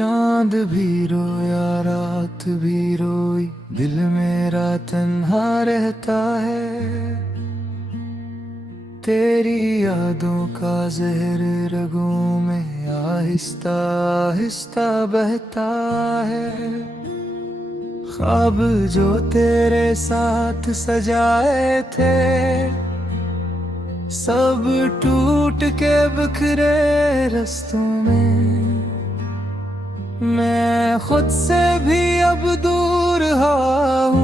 चांद भी रोया रात भी रोई, दिल मेरा तन्हा रहता है। तेरी यादों का जहर रगों में आहिस्ता आहिस्ता बहता है। ख्वाब जो तेरे साथ सजाए थे, सब टूट के बिखरे रास्तों में। मैं खुद से भी अब दूर हूँ,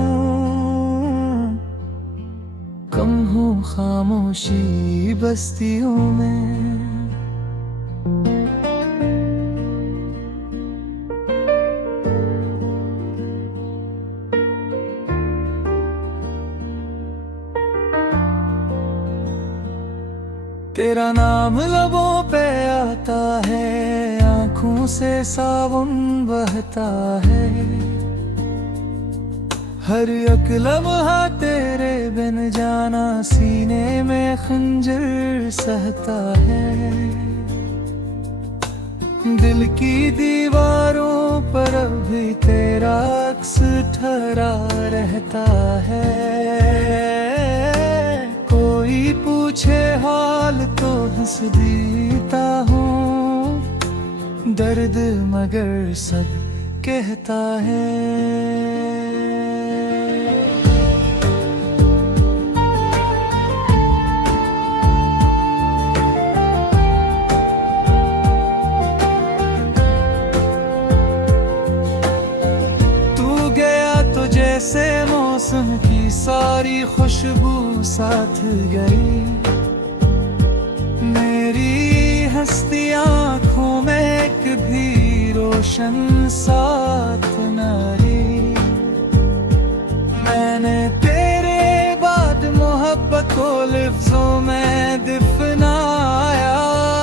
कम हूँ खामोशी बस्तियों में। तेरा नाम लबों पे आता है, आँखों से सावन बहता है। हर एक लम्हा तेरे बिन जाना सीने में खंजर सहता है। दिल की दीवारों पर अब भी तेरा अक्स ठहरा रहता है। कोई पूछे हाल तो हंस देता हूँ, दर्द मगर सब कहता है। तू गया तो जैसे मौसम की सारी खुशबू साथ गई। मेरी हस्ती आँखों में एक भी रोशन साथ न रही। मैंने तेरे बाद मोहब्बत को लफ्जों में दफनाया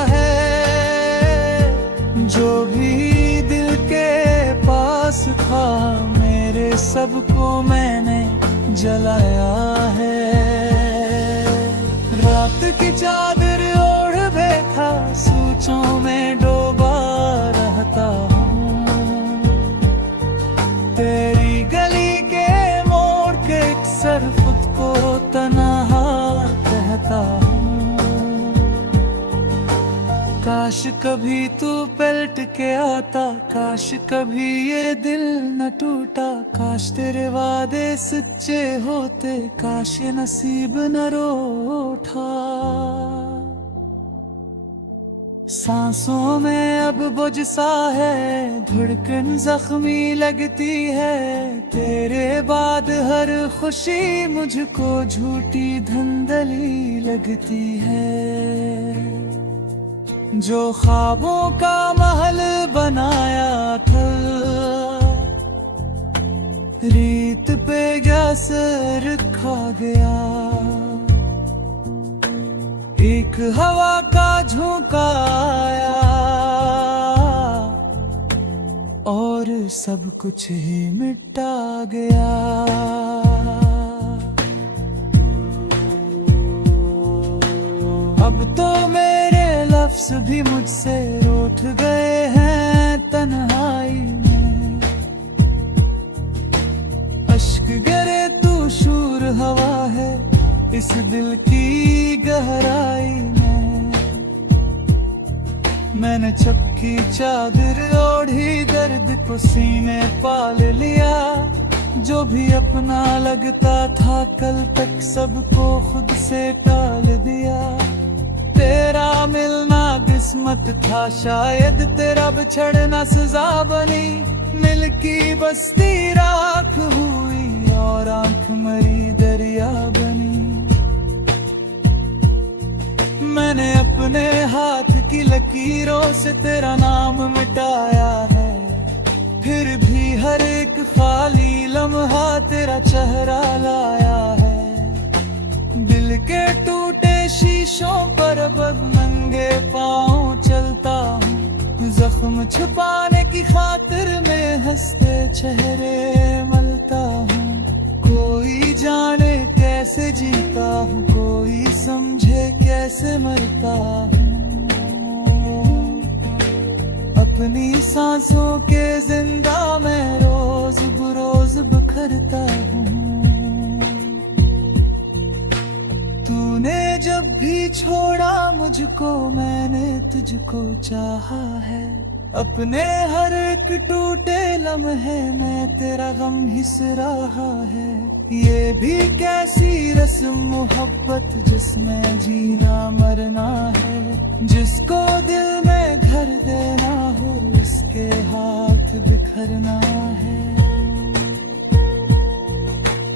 है। जो भी दिल के पास था मेरे सबको मैंने जलाया है। रात की चादर ओढ़ बैठा सोचों में डूबा रहता हूँ। तेरी गली के मोड़ के अक्सर खुद को तन्हा कहता हूँ। काश कभी तू पलट के आता, काश कभी ये दिल न टूटा। काश तेरे वादे सच्चे होते, काश ये नसीब न रूठा। सांसों में अब बुझ सा है, धड़कन जख्मी लगती है। तेरे बाद हर खुशी मुझको झूठी धंधली लगती है। जो ख्वाबों का महल बनाया था, रीत पे गैसर खा गया। एक हवा का झोंका आया और सब कुछ ही मिटा गया। अब तो मेरे लफ्ज भी मुझसे रूठ गए हैं तन्हाई में। अश्क गिरे तू शूर हवा है इस दिल की गहराई में। मैंने चपकी चादर ओढ़ी, दर्द को सीने पाल लिया। जो भी अपना लगता था कल तक सबको खुद से टाल दिया। तेरा मिलना किस्मत था शायद, तेरा बिछड़ना सजा बनी। मिल की बस्ती राख हुई और आंख मरी दरिया बनी। मैंने अपने हाथ की लकीरों से तेरा नाम मिटाया है। फिर भी हर एक खाली लम्हा तेरा चेहरा लाया है। दिल के टूटे शीशों पर अब नंगे पाँव चलता हूँ। जख्म छुपाने की खातिर में हंसते चेहरे मलता हूँ। कोई जाने कैसे जीता हूँ, कोई समझे कैसे मरता हूँ। अपनी सांसों के जिंदा मैं रोज बरोज बिखरता हूँ। तूने जब भी छोड़ा मुझको मैंने तुझको चाहा है। अपने हर एक टूटे लम्हे में तेरा गम हिस रहा है। ये भी कैसी रस्म मोहब्बत जिसमें जीना मरना है। जिसको दिल में घर देना हो उसके हाथ बिखरना है।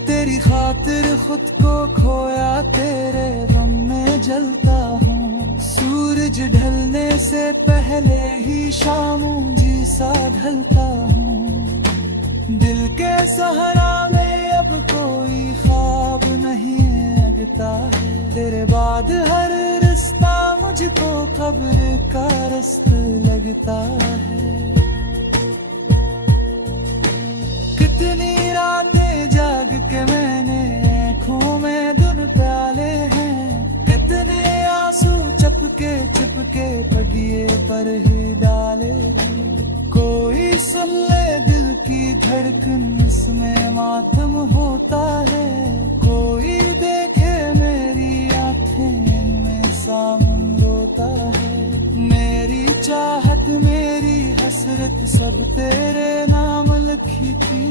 तेरी खातिर खुद को खोया तेरे गम में जलता हूँ। सूरज ढलने से पहले ही शामों जी सा ढलता हूँ। दिल के सहारा में अब कोई ख्वाब नहीं लगता है। तेरे बाद हर रिश्ता मुझको कब्र का रास्ता लगता है। कितनी रातें जाग के मैंने आँखों में धुन प्याले हैं। कितने आंसू चुपके पगिए पर ही डाले हैं। कोई सुन ले दिल की धड़कन इसमें मातम होता है। कोई देखे मेरी आँखें इनमें सामन रोता है। मेरी चाहत मेरी हसरत सब तेरे नाम लिखी थी।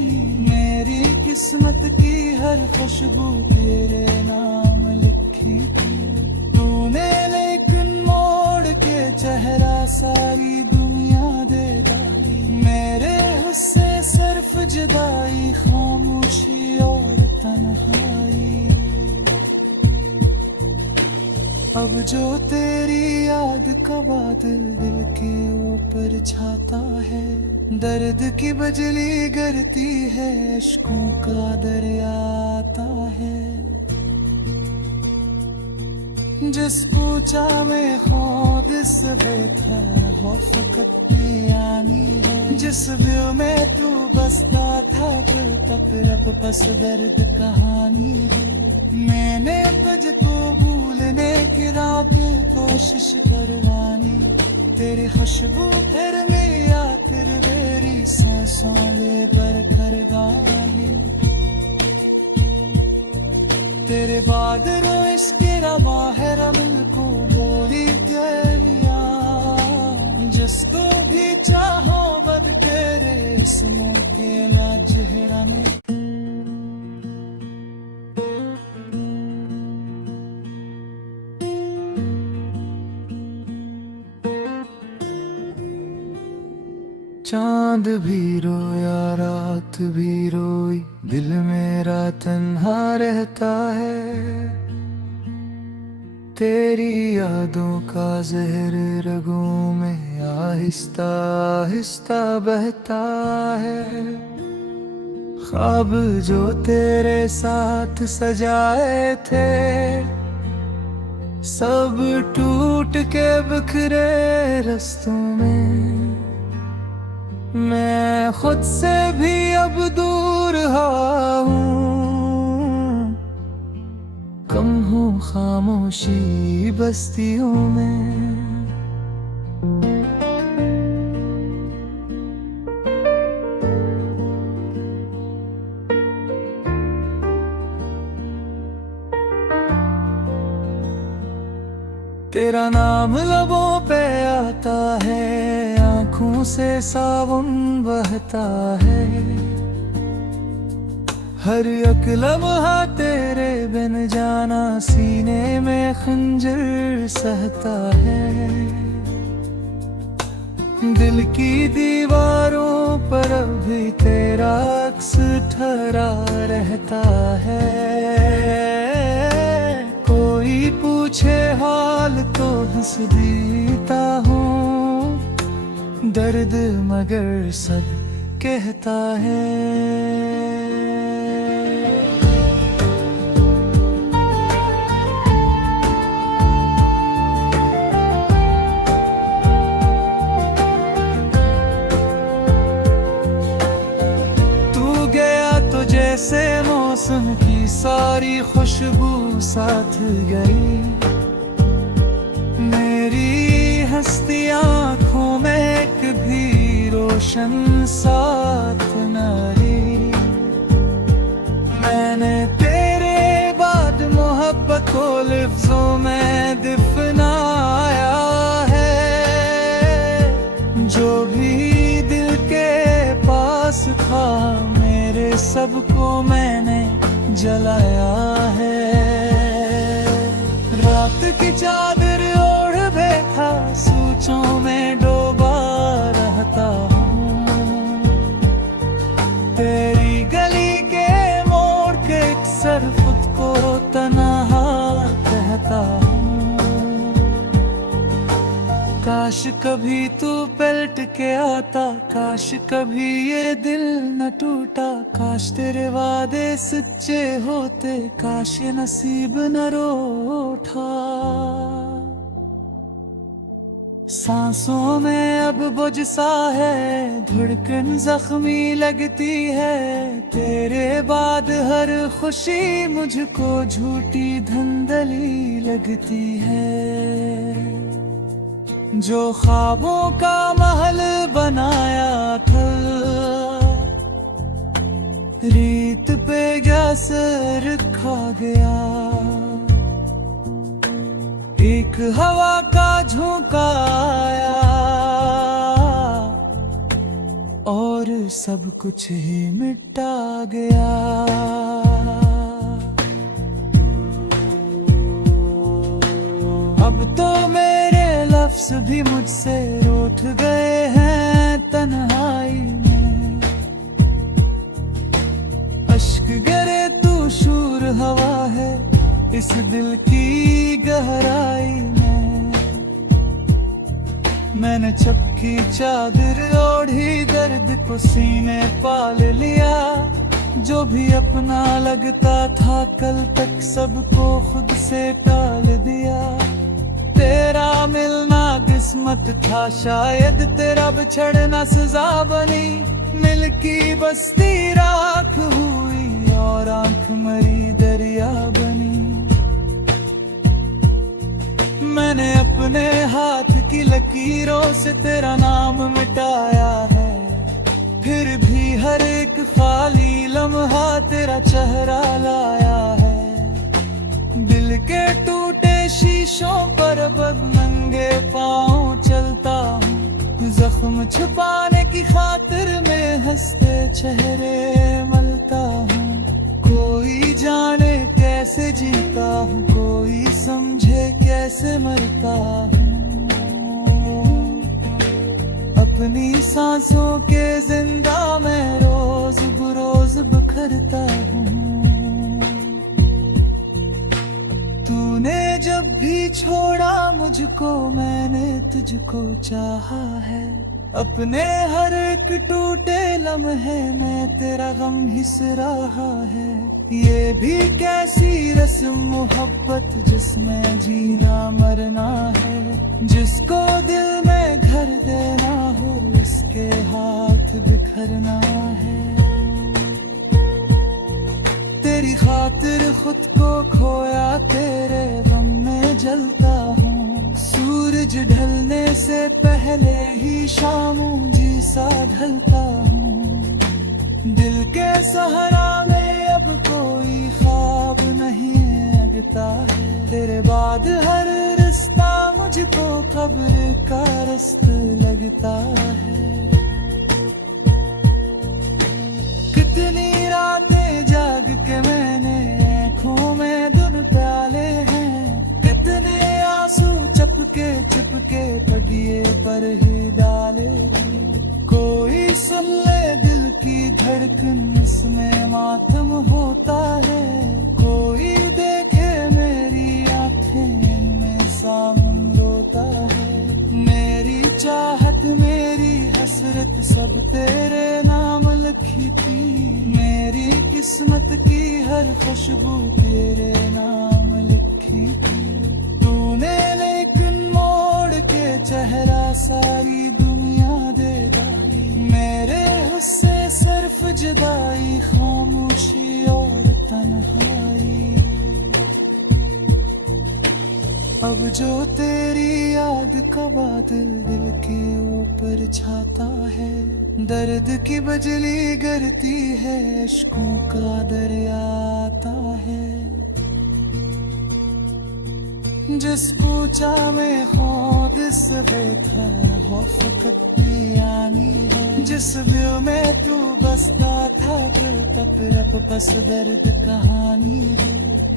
मेरी किस्मत की हर खुशबू तेरे नाम लिखी थी। तूने लेकिन मोड़ के चेहरा सारी दुनिया दे डाली। मेरे हिस्से सिर्फ जुदाई खामोशी और तन्हाई। अब जो तेरी याद का बादल दिल के ऊपर छाता है। दर्द की बजली गिरती है इश्कों का दरिया आता है। जिस पूछा में खुद से बेहतर हो फकत पियानी है। जिस दिल में तू बसता था फिर तक रब बस दर्द कहानी है। मैंने तुझको भूलने की रात कोशिश करवानी। तेरी खुशबू फिर मिया फिर मेरी सांसों ले पर कर गाली। तेरे बाद रो इसके रवा है रमिल को बोली तेरिया। जिसको भी चाहो बद तेरे इस मुंह के ना चेहरा में। चांद भी रोया रात भी रोई दिल मेरा तन्हा रहता है। तेरी यादों का जहर रगों में आहिस्ता आहिस्ता बहता है। ख्वाब जो तेरे साथ सजाए थे सब टूट के बिखरे रास्तों में। मैं खुद से भी अब दूर हूँ। कम हूँ खामोशी बस्तियों में। तेरा नाम लबों पे आता है आँखों से सावन बहता है। हर एक लम्हा तेरे बिन जाना सीने में खंजर सहता है। दिल की दीवारों पर भी तेरा अक्स ठहरा रहता है। कोई पूछे हाल तो हंस देता हूँ। दर्द मगर सब कहता है। जैसे मौसम की सारी खुशबू साथ गई। मेरी हस्ती आँखों में एक भी रोशन साथ न रही। मैंने तेरे बाद मोहब्बत को लफ्जों में दफनाया है। जो भी दिल के पास था मेरे सबको मैंने जलाया है। रात की चादर ओढ़ बैठा सोचों में डूबा रहता हूँ। तेरी गली के मोड़ के अक्सर खुद को तन्हा कहता हूँ। काश कभी तू पलट के आता, काश कभी ये दिल न टूटा। काश तेरे वादे सच्चे होते, काश ये नसीब न रूठा। सांसों में अब बुझ सा है, धड़कन जख्मी लगती है। तेरे बाद हर खुशी मुझको झूठी धंधली लगती है। जो ख्वाबों का महल बनाया था, रीत पे असर खा गया। एक हवा का झोंका आया और सब कुछ ही मिटा गया। अब तो मेरे लफ्ज़ भी मुझसे रूठ गए हैं तन्हाई में। अश्क गिरे तू शूर हवा है इस दिल की गहराई में। मैंने चपकी चादर ओढ़ी, दर्द को सीने पाल लिया। जो भी अपना लगता था कल तक सबको खुद से टाल दिया। तेरा मिलना किस्मत था शायद, तेरा बिछड़ना सजा बनी। मिल की बस्ती राख हुई और आंख मरी दरिया बनी। मैंने अपने हाथ की लकीरों से तेरा नाम मिटाया है। फिर भी हर एक खाली लम्हा तेरा चेहरा लाया है। दिल के टूटे शीशों पर अब नंगे पाँव चलता हूँ। जख्म छुपाने की खातिर में हंसते चेहरे मलता हूँ। कोई जाने कैसे जीता हूँ, कोई समझे कैसे मरता हूँ। अपनी सांसों के जिंदा मैं रोज बरोज बिखरता हूँ। तूने जब भी छोड़ा मुझको मैंने तुझको चाहा है। अपने हर एक टूटे लम्हे में तेरा गम हिस रहा है। ये भी कैसी रस्म मोहब्बत जिसमें जीना मरना है। जिसको दिल में घर देना हो इसके हाथ बिखरना है। तेरी खातिर खुद को खोया तेरे गम में जलता हूँ। सूरज ढलने से पहले ही शामों जी सा ढलता हूँ। दिल के सहारा में अब कोई ख्वाब नहीं अगता है। तेरे बाद हर रिश्ता मुझको कब्र का रास्ता लगता है। कितनी रातें जाग के मैंने आँखों में धुन प्याले हैं। कितने आंसू चुपके पटिए पर ही डाले। कोई सुन ले दिल की धड़कन इसमें मातम होता है। कोई देखे मेरी आँखें इनमें सामन रोता है। मेरी चाहत मेरी हसरत सब तेरे नाम लिखी थी। मेरी किस्मत की हर खुशबू तेरे नाम लिखी थी। तूने लेकिन मोड़ के चेहरा सारी दुनिया दे डाली। मेरे हिस्से सिर्फ जुदाई खामोशी और तन्हाई। अब जो तेरी याद का बादल दिल के पर छाता है। दर्द की बजली गिरती है, इश्कों का दरिया आता है। जिस पूछा में खुद से बेहतर हो फकत पियानी है। जिस दिल में तू बसता था फिर तप बस दर्द कहानी है।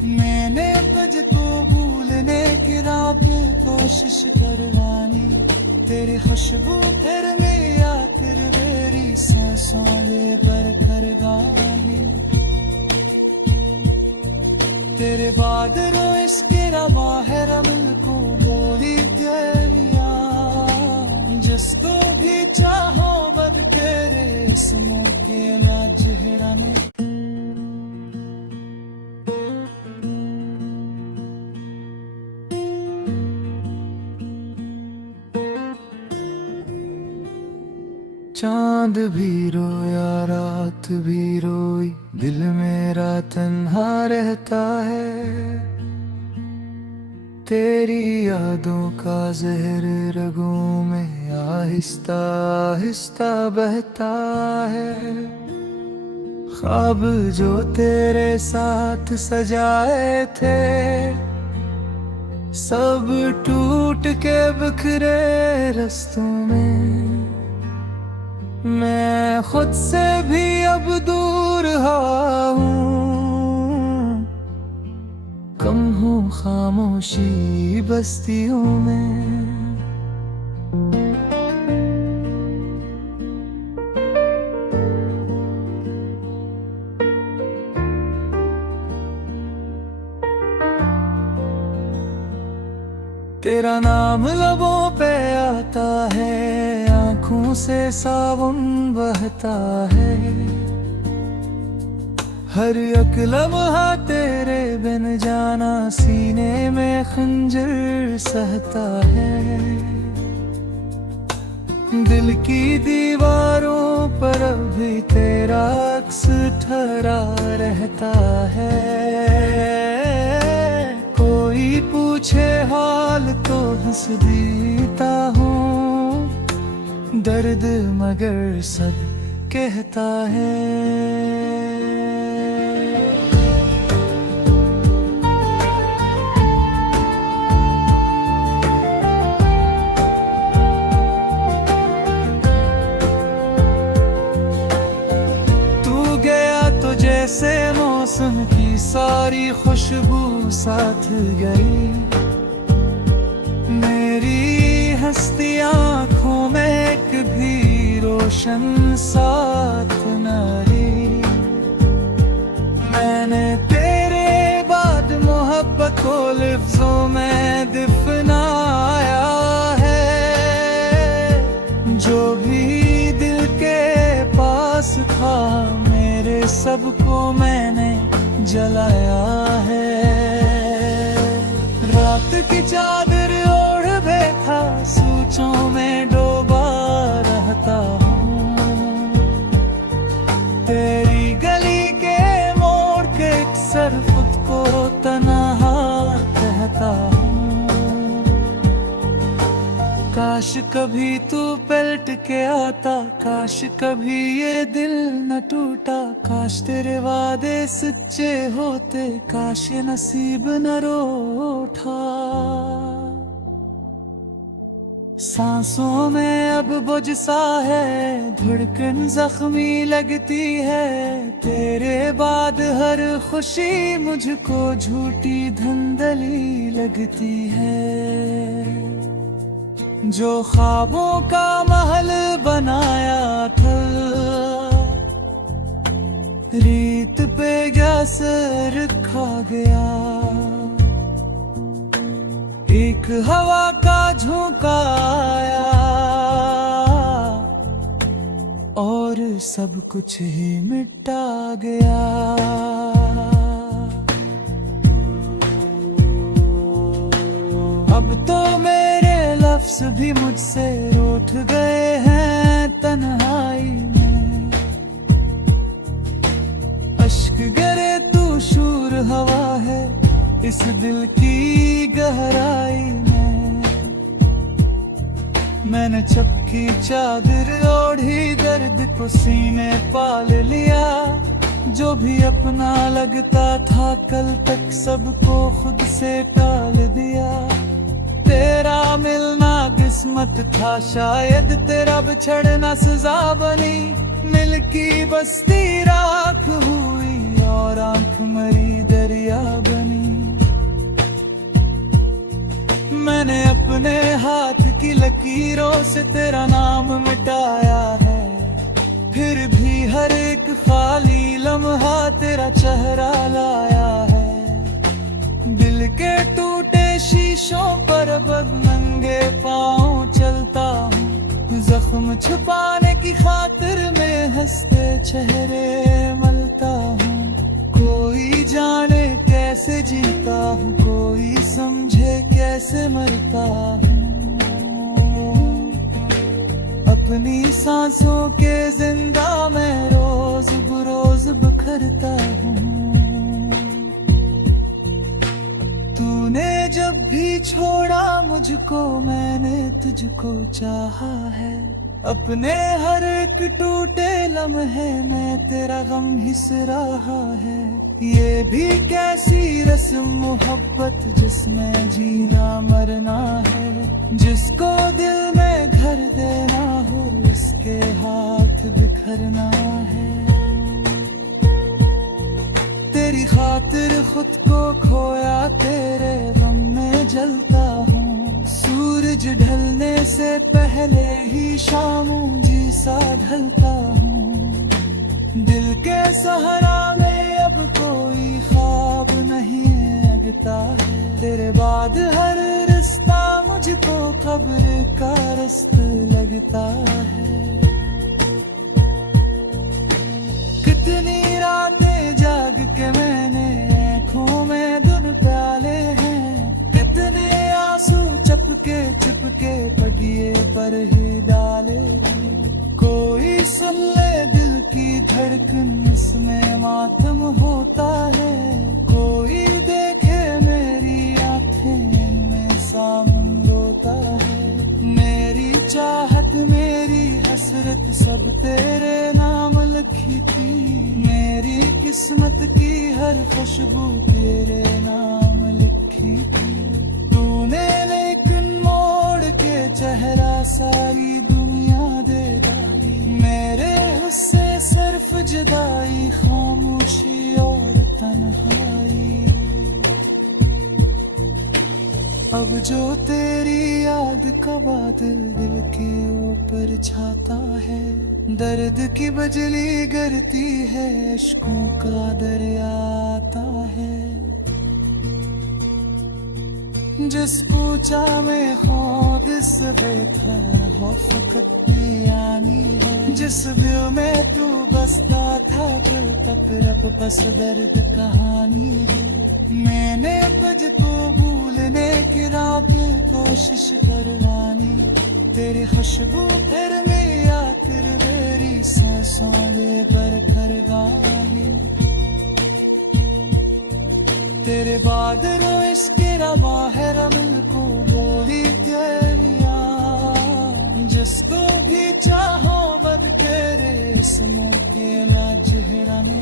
मैंने तुझको भूलने की रात कोशिश करवानी। तेरी खुशबू फिर में आकर मेरी सांसों में बरकर गाही। तेरे बाद रो इसके रवा है रमिल को बोली तेरिया। जिसको भी चाहो बद तेरे इसमों के ना चेहरा में। चांद भी रोया रात भी रोई, दिल मेरा तन्हा रहता है। तेरी यादों का जहर रगों में आहिस्ता आहिस्ता बहता है। ख्वाब जो तेरे साथ सजाए थे सब टूट के बिखरे रास्तों में। मैं खुद से भी अब दूर हूँ, कम हूँ खामोशी बस्तियों में। तेरा नाम लबों पे आता है, आँखों से सावन बहता है। हर एक लम्हा तेरे बिन जाना सीने में खंजर सहता है। दिल की दीवारों पर भी तेरा अक्स ठहरा रहता है। कोई पूछे हाल तो हंस देता हूँ, दर्द मगर सब कहता है। तू गया तो जैसे मौसम की सारी खुशबू साथ गई। मेरी हंसती आँखों में एक भी रोशन साथ न रही। मैंने तेरे बाद मोहब्बत को लफ्जों में दफनाया है। जो भी दिल के पास था मेरे सबको मैंने जलाया है। रात की चादर ओढ़ बैठा सोचों में डूबा रहता हूँ। तेरी गली के मोड़ के अक्सर खुद को तन्हा कहता हूँ। काश कभी तू पलट के आता, काश कभी ये दिल न टूटा। काश तेरे वादे सच्चे होते, काश ये नसीब न रूठा। सांसों में अब बुझ सा है, धड़कन जख्मी लगती है। तेरे बाद हर खुशी मुझको झूठी धंधली लगती है। जो ख्वाबों का महल बनाया था रीत पे गैसर खा गया। एक हवा का झोंका आया और सब कुछ ही मिटा गया। अब तो मेरे लफ्ज़ भी मुझसे रूठ गए हैं तन्हाई में। अश्क गिरे तू शूर हवा है इस दिल की गहराई में। मैंने चपकी चादर ओढ़ी, दर्द को सीने पाल लिया। जो भी अपना लगता था कल तक, सबको खुद से टाल दिया। तेरा मिलना किस्मत था शायद, तेरा बिछड़ना सजा बनी। मिल की बस्ती राख हुई और आंख मरी दरिया बनी। मैंने अपने हाथ की लकीरों से तेरा नाम मिटाया है, फिर भी हर एक खाली लम्हा तेरा चेहरा लाया है। दिल के टूटे शीशों पर अब नंगे पाँव चलता हूँ, जख्म छुपाने की खातिर में हंसते चेहरे मलता हूँ। कोई जाने कैसे जीता हूँ, कोई समझे कैसे मरता हूँ। अपनी सांसों के जिंदा मैं रोज बरोज बिखरता हूँ। तूने जब भी छोड़ा मुझको, मैंने तुझको चाहा है। अपने हर एक टूटे लम्हे में तेरा गम हिस रहा है। ये भी कैसी रस्म मोहब्बत जिसमें जीना मरना है। जिसको दिल में घर देना हो, उसके हाथ बिखरना है। तेरी खातिर खुद को खोया, तेरे गम में जलता हूँ। सूरज ढलने से पहले ही शामों जैसा ढलता हूँ। दिल के सहरा में अब कोई ख्वाब नहीं अगता है। तेरे बाद हर रिश्ता मुझको कब्र का रास्ता लगता है। कितनी रातें जाग के मैंने आँखों में धुन प्याले हैं। कितने आंसू चुपके पगिए पर ही डाले हैं। कोई सुन ले दिल की धड़कन, इसमें मातम होता है। कोई देखे मेरी आँखें, इनमें सामन रोता है। मेरी चाहत मेरी हसरत सब तेरे नाम लिखी थी। मेरी किस्मत की हर खुशबू तेरे नाम लिखी थी। तूने लेकिन मोड़ के चेहरा सारी दुनिया दे डाली। मेरे हिस्से सिर्फ जुदाई, खामोशी और तन्हाई। अब जो तेरी याद का बादल दिल के ऊपर छाता है। दर्द की बिजली गिरती है, इश्कों का दरिया आता है। जिस पूछा में खुद से बेहतर हो फकत यानी है। जिस दिल में तू बसता था दिल तक रब बस दर्द कहानी है। मैंने तुझको भूलने की रात कोशिश करवानी। तेरी खुशबू फिर मिया तेरे मेरी सांसों में बरखर गाही। तेरे बाद इसके रवा है रमिल को बोली तेरिया। जिसको भी चाहो बद तेरे इस मुँह के ना चेहरा में।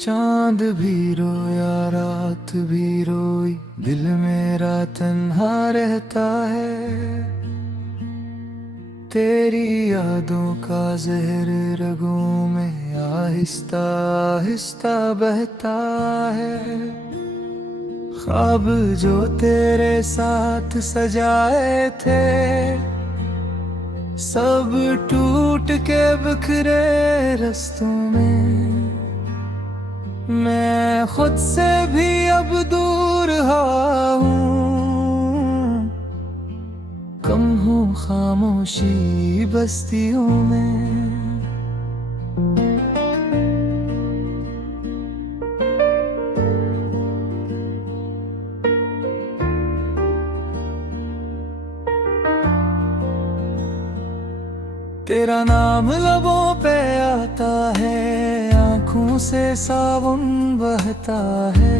चांद भी रोया रात भी रोई, दिल मेरा तन्हा रहता है। तेरी यादों का जहर रगों में आहिस्ता आहिस्ता बहता है। ख्वाब जो तेरे साथ सजाए थे सब टूट के बिखरे रास्तों में। मैं खुद से भी अब दूर हूँ, कम हूँ खामोशी बस्तियों में। तेरा नाम लबों पे आता है, आंखों से सावन बहता है।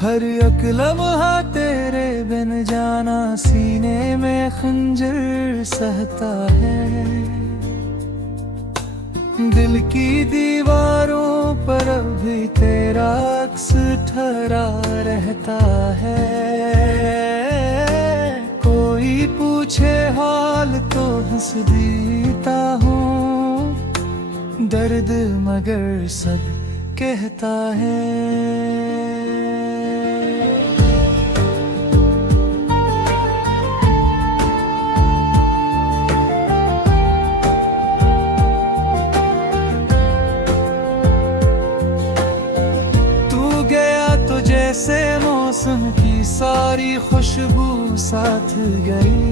हर एक लम्हा तेरे बिन जाना सीने में खंजर सहता है। दिल की दीवारों पर अब भी तेरा अक्स ठहरा रहता है। कोई पूछे हाल तो हंस देता हूँ, दर्द मगर सब कहता है। जैसे मौसम की सारी खुशबू साथ गई,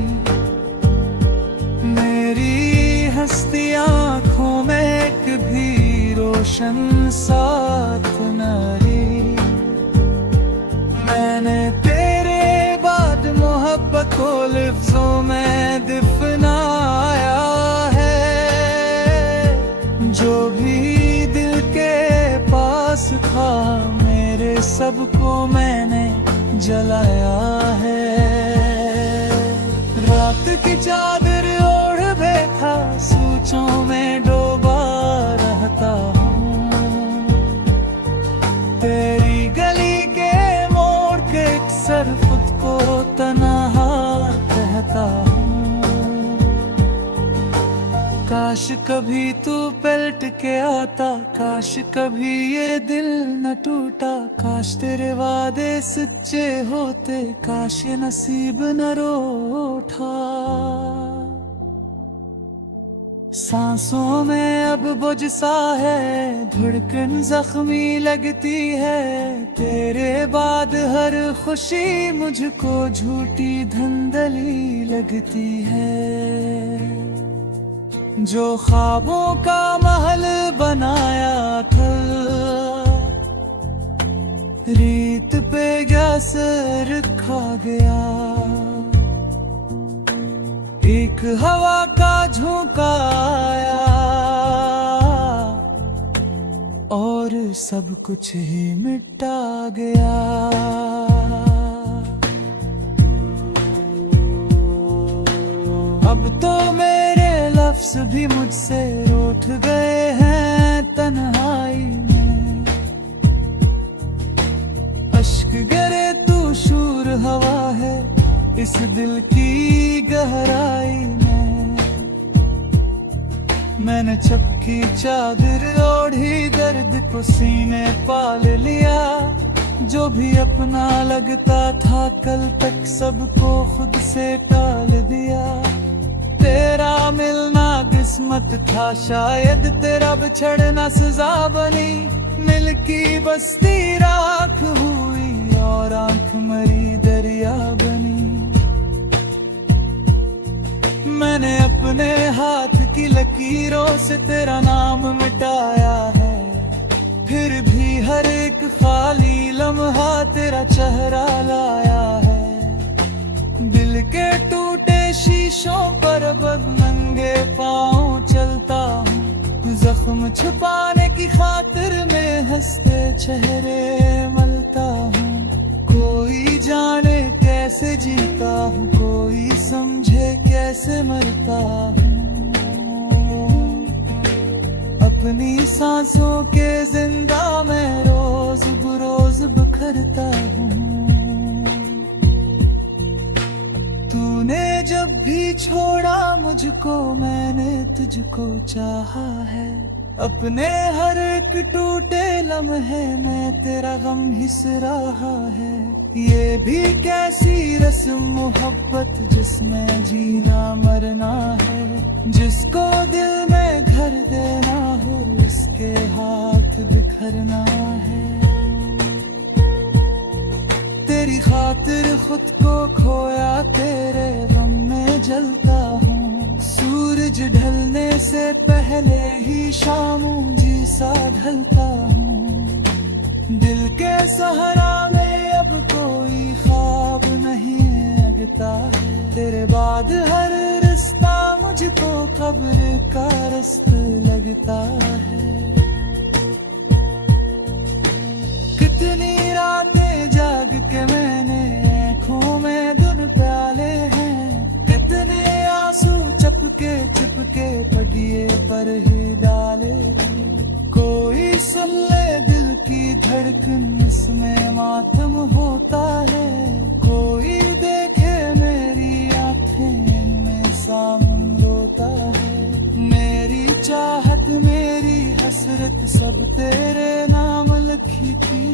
मेरी हस्ती आँखों में एक भी रोशन साथ न रही। मैंने तेरे बाद मोहब्बत को लफ्जों में दफनाया है। जो भी दिल के पास था मेरे सबको मैंने जलाया है। रात की चादर ओढ़ बैठा सोचों में डूबा रहता हूँ। तेरी गली के मोड़ के अक्सर खुद को तन्हा कहता हूँ। काश कभी तू पलट के आता, काश कभी ये दिल न टूटा। काश तेरे वादे सच्चे होते, काश ये नसीब न रूठा। सांसों में अब बुझ सा है, धड़कन जख्मी लगती है। तेरे बाद हर खुशी मुझको झूठी धंधली लगती है। जो ख्वाबों का महल बनाया था, रीत पे गैसर खा गया। एक हवा का झोंका आया और सब कुछ ही मिटा गया। अब तो मेरे लफ्ज़ भी मुझसे रूठ गए हैं तन्हाई में। अश्क गिरे तू शूर हवा है इस दिल की गहराई में। मैंने चपकी चादर ओढ़ी, दर्द को सीने पाल लिया। जो भी अपना लगता था कल तक सबको खुद से टाल दिया। तेरा मिलना किस्मत था शायद, तेरा बिछड़ना सजा बनी। मिल की बस्ती राख हुई और आंख मरी दरिया बनी। मैंने अपने हाथ की लकीरों से तेरा नाम मिटाया है। फिर भी हर एक खाली लम्हा तेरा चेहरा लाया है। दिल के टूटे शीशों पर अब नंगे पाँव चलता हूँ। जख्म छुपाने की खातिर में हंसते चेहरे मलता हूँ। कोई जाने कैसे जीता हूँ, कोई समझे कैसे मरता हूँ। अपनी सांसों के जिंदा मैं रोज बरोज बिखरता हूँ। तूने जब भी छोड़ा मुझको, मैंने तुझको चाहा है। अपने हर एक टूटे लम्हे में तेरा गम हिस रहा है। ये भी कैसी रस्म मोहब्बत जिसमें जीना मरना है। जिसको दिल में घर देना हो इसके हाथ बिखरना है। तेरी खातिर खुद को खोया, तेरे गम में जलता हूँ। सूरज ढलने से पहले ही शामों जैसा ढलता हूँ। दिल के सहरा में अब कोई ख्वाब नहीं अगता है। तेरे बाद हर रिश्ता मुझको कब्र का रास्त लगता है। कितनी रातें जाग के मैंने आँखों में धुन प्याले हैं, कितने आंसू चुपके पटिए पर ही डाले हैं। कोई सुन ले दिल की धड़कन, इसमें मातम होता है। कोई देखे मेरी आँखें, इनमें सामन होता है। मेरी चाहत मेरी हसरत सब तेरे नाम लिखी थी,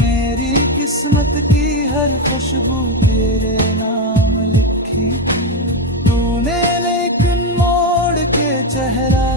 मेरी किस्मत की हर खुशबू तेरे नाम लिखी थी। तूने लेकिन मोड़ के चेहरा